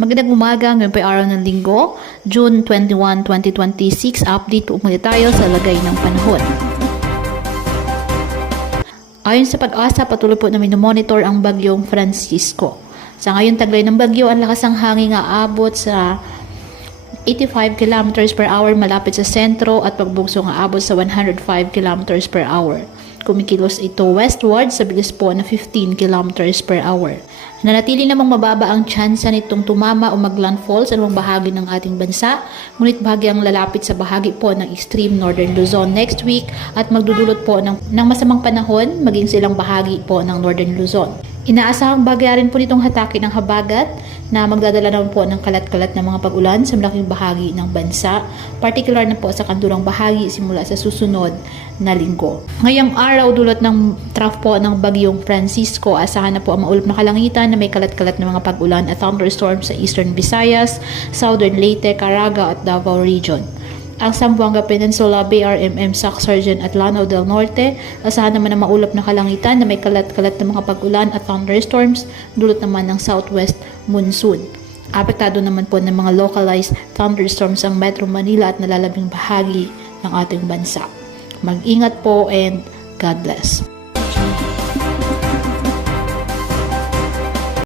Magandang umaga, ngayon po ay araw ng Linggo, June 21, 2026. Update po muli tayo sa lagay ng panahon. Ayon sa Pag-asa, patuloy po na minomonitor ang bagyong Francisco. Sa ngayon, taglay ng bagyo, ang lakas ng hangin aabot sa 85 km per hour malapit sa sentro at pagbugso aabot sa 105 km per hour. Kumikilos ito westward sa bilis po na 15 km per hour. Nanatili namang mababa ang tsansa nitong tumama o maglandfall sa anumang bahagi ng ating bansa, ngunit bahagyang lalapit sa bahagi po ng extreme northern Luzon next week at magdudulot po ng masamang panahon maging silang bahagi po ng northern Luzon. Inaasahang bagyarin po nitong hatake ng habagat na magdadala naman po ng kalat-kalat na mga pag-ulan sa malaking bahagi ng bansa, partikular na po sa kanlurang bahagi simula sa susunod na linggo. Ngayong araw, dulot ng trough po ng bagyong Francisco, asahan na po ang maulap na kalangitan na may kalat-kalat na mga pag-ulan at thunderstorms sa Eastern Visayas, Southern Leyte, Caraga at Davao Region. Ang Zamboanga Peninsula, BRMM, Sac-Sargent at Lanao del Norte, asahan naman ang maulap na kalangitan na may kalat-kalat na mga pag-ulan at thunderstorms, dulot naman ng southwest monsoon. Apektado naman po ng mga localized thunderstorms ang Metro Manila at nalalabing bahagi ng ating bansa. Mag-ingat po and God bless.